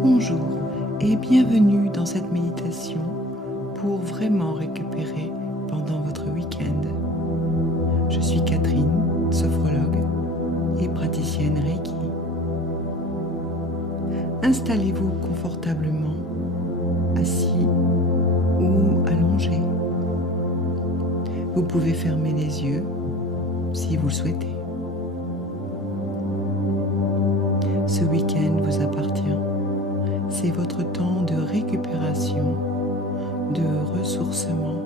Bonjour et bienvenue dans cette méditation pour vraiment récupérer pendant votre week-end. Je suis Catherine, sophrologue et praticienne Reiki. Installez-vous confortablement, assis ou allongé. Vous pouvez fermer les yeux si vous le souhaitez. Ce week-end vous appartient. C'est votre temps de récupération, de ressourcement.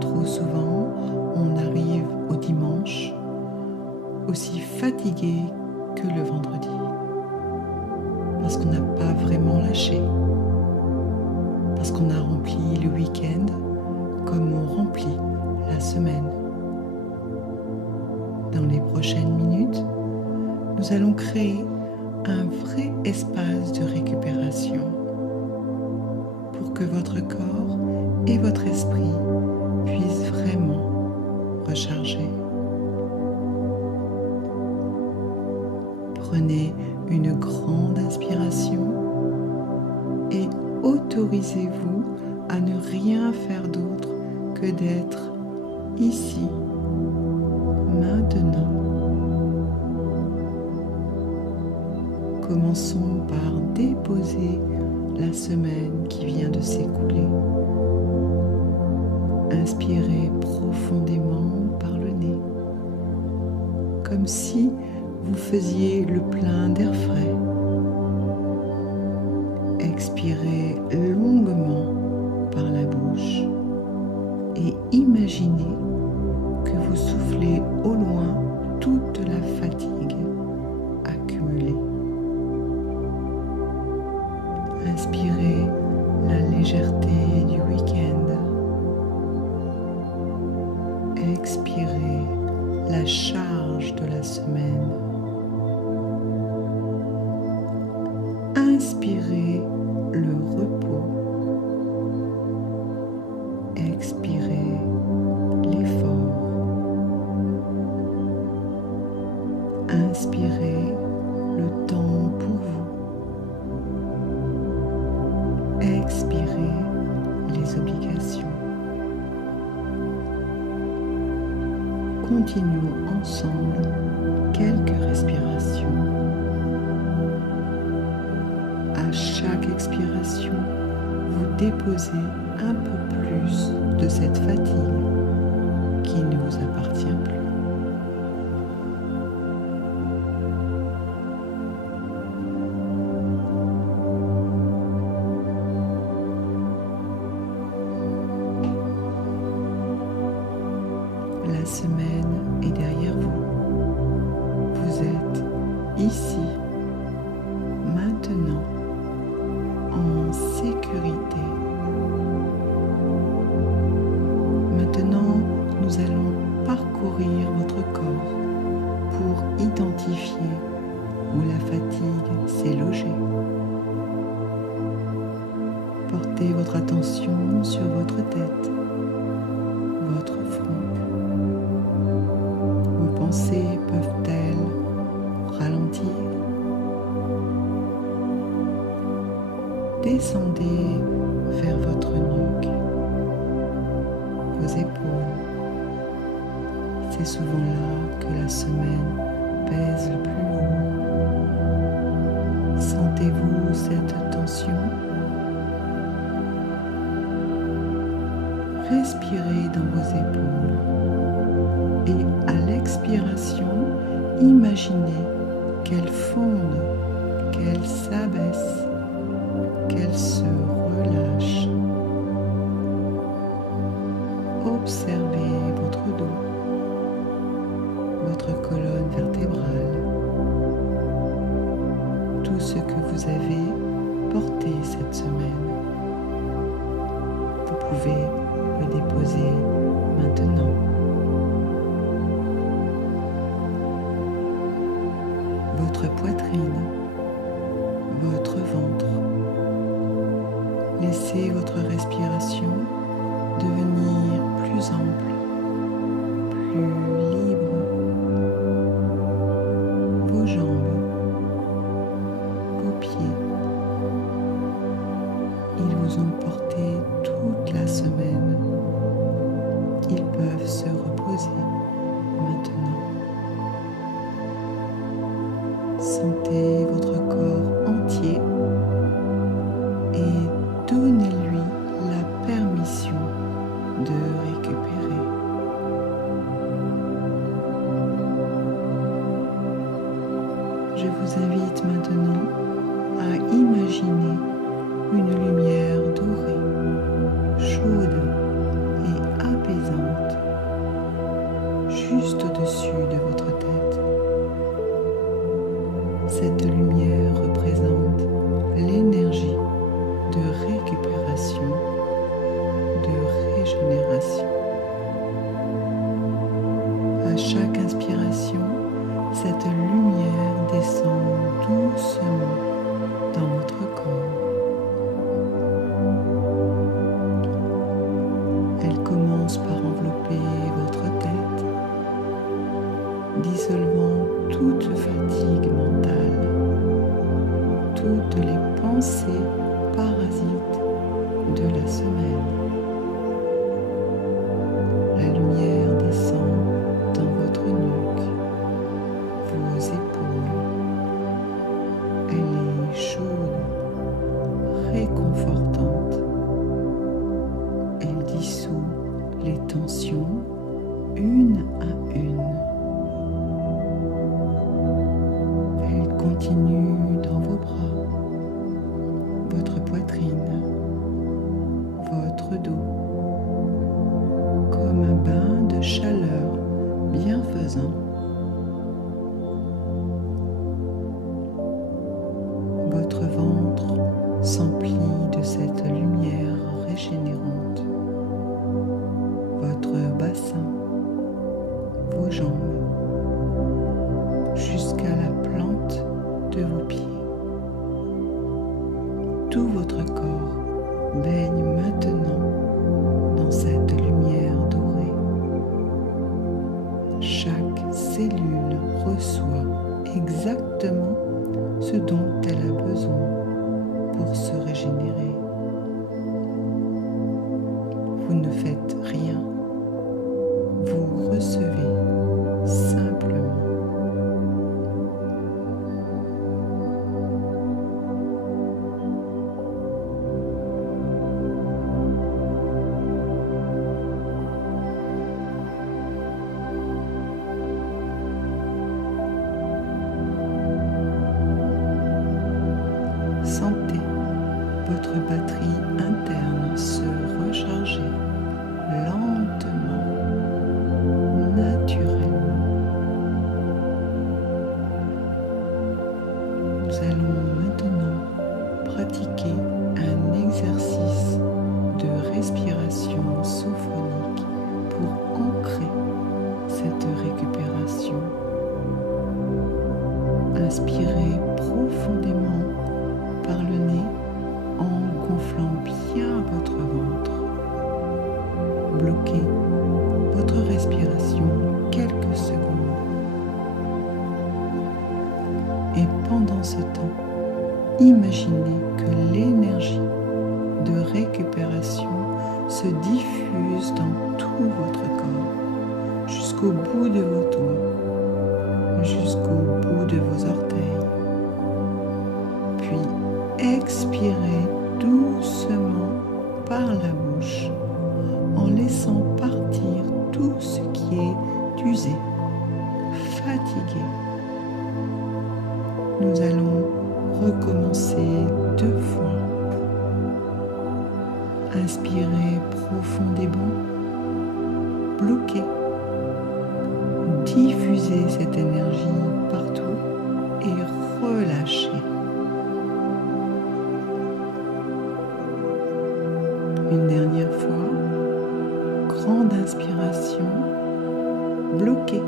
Trop souvent, on arrive au dimanche aussi fatigué que le vendredi, parce qu'on n'a pas vraiment lâché, parce qu'on a rempli le week-end comme on remplit la semaine. Dans les prochaines minutes, nous allons créer un vrai espace de récupération pour que votre corps et votre esprit puissent vraiment recharger. Prenez une grande inspiration et autorisez-vous à ne rien faire d'autre que d'être ici, maintenant. Commençons par déposer la semaine qui vient de s'écouler. Inspirez profondément par le nez, comme si vous faisiez le plein d'air frais. Expirez longuement par la bouche et imaginez que vous soufflez au loin toute la fatigue accumulée. Inspirez la légèreté du week-end. Expirez la charge de la semaine. Inspirez le repos. Expirez l'effort. Inspirez le temps pour vous. Expirez les obligations. Continuons ensemble quelques respirations. À chaque expiration, vous déposez un peu plus de cette fatigue qui ne vous appartient plus. La semaine est derrière vous. Vous êtes ici, maintenant, en sécurité. Maintenant, nous allons parcourir votre corps pour identifier où la fatigue s'est logée. Portez votre attention sur votre tête, votre front. Vos pensées peuvent-elles ralentir? Descendez vers votre nuque, vos épaules. C'est souvent là que la semaine pèse le plus lourd. Sentez-vous cette tension? Respirez dans vos épaules et à l'expiration, imaginez qu'elles fondent, qu'elles s'abaissent, qu'elles se relâchent. Observez votre dos, votre colonne vertébrale, tout ce que vous avez porté cette semaine. Vous pouvez le déposer maintenant. Votre poitrine, votre ventre. Laissez votre respiration devenir plus ample, plus libre. Vos jambes, Sentez votre corps entier et donnez-lui la permission de récupérer. Je vous invite maintenant à imaginer une lumière dorée, chaude et apaisante, juste au-dessus de votre tête. Cette lumière représente l'énergie de récupération, de régénération. À chaque inspiration, cette lumière descend doucement dans votre corps. Elle commence par envelopper votre tête, dissolvant toute fatigue mentale, toutes les pensées parasites de la semaine. La lumière descend dans votre nuque, vos épaules. Elle est chaude, réconfortante. Elle dissout les tensions une à une. Elle continue dans vos bras, votre poitrine, votre dos, comme un bain de chaleur bienfaisant. Votre ventre s'emplit de cette lumière régénérante. Votre bassin, vos jambes, jusqu'à la plante de vos pieds. Tout votre corps baigne maintenant dans cette lumière dorée. Chaque cellule reçoit exactement ce dont elle a besoin pour se régénérer. Vous ne faites rien, vous recevez simplement. Sentez votre batterie interne se recharger lentement, naturellement. Nous allons maintenant pratiquer un exercice de respiration sophronique pour ancrer cette récupération. Inspirez profondément par le nez en gonflant bien votre ventre. Bloquez votre respiration quelques secondes. Et pendant ce temps, imaginez que l'énergie de récupération se diffuse dans tout votre corps, jusqu'au bout de vos doigts, jusqu'au bout de vos orteils. Puis expirez doucement par la bouche en laissant partir tout ce qui est usé, fatigué. Nous allons recommencer 2 fois. Inspirez profondément, bloquez, diffusez cette énergie partout et relâchez. Une dernière fois, grande inspiration, bloquez.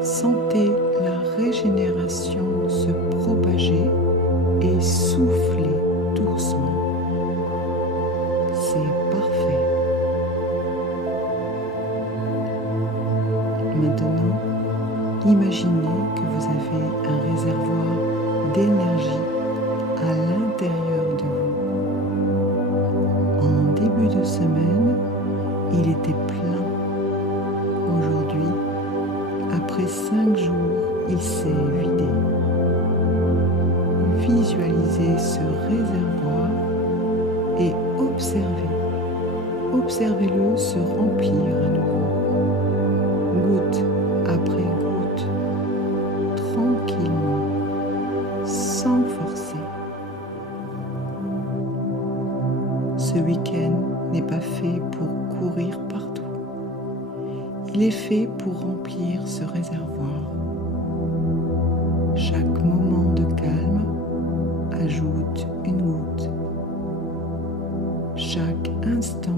Sentez la régénération se propager et souffler doucement. C'est parfait. Maintenant, imaginez que vous avez un réservoir d'énergie à l'intérieur de vous. En début de semaine, il était plein. Aujourd'hui, après 5 jours, il s'est vidé. visualisez ce réservoir et observez-le se remplir à nouveau, goutte après goutte, tranquillement, sans forcer. Ce week-end n'est pas fait pour courir partout. Il est fait pour remplir ce réservoir. Chaque moment de calme ajoute une goutte. Chaque instant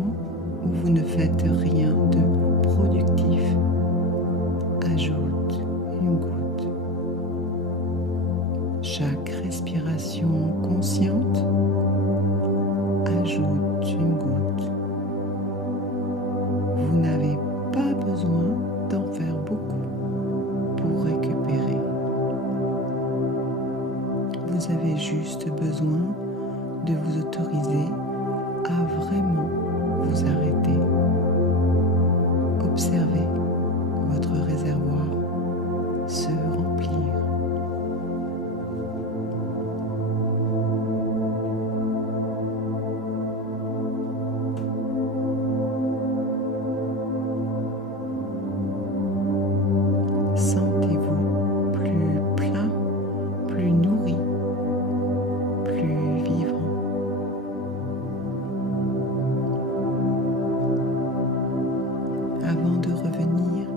où vous ne faites rien de productif ajoute une goutte. Chaque respiration consciente ajoute une goutte. Vous n'avez pas besoin d'en faire beaucoup pour récupérer. Vous avez juste besoin de vous autoriser à vraiment vous arrêter. Observez votre réservoir se remplir. Sentez-vous plus plein, plus nourri, plus vivant. Avant de revenir,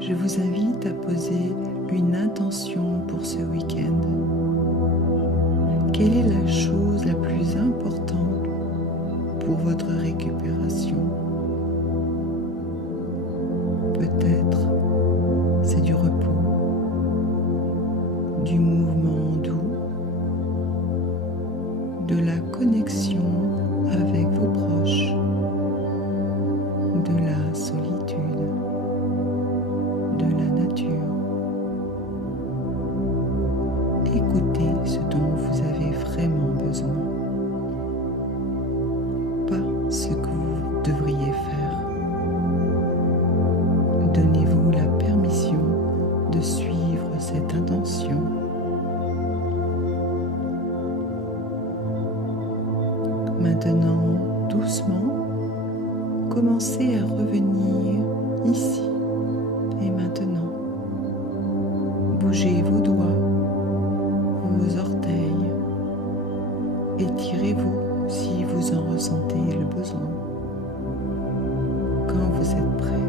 je vous invite à poser une intention pour ce week-end. Quelle est la chose la plus importante pour votre récupération? Peut-être c'est du repos, du mouvement doux, de la connexion avec vos proches, de la solitude, de la nature. Écoutez ce dont vous avez vraiment besoin, pas ce que vous devriez faire. Donnez-vous la permission de suivre cette intention. Maintenant, doucement, commencez à revenir ici et maintenant. Bougez vos doigts, vos orteils. Étirez-vous si vous en ressentez le besoin. Quand vous êtes prêt,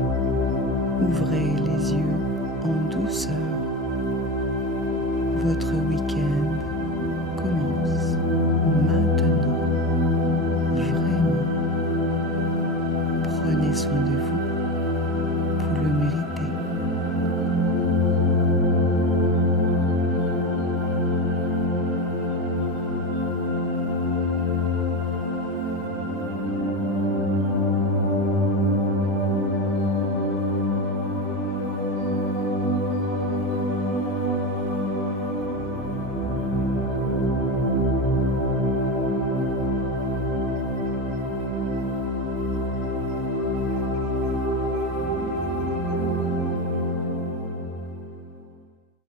ouvrez les yeux en douceur. Votre week-end commence maintenant. Vraiment. Prenez soin de vous.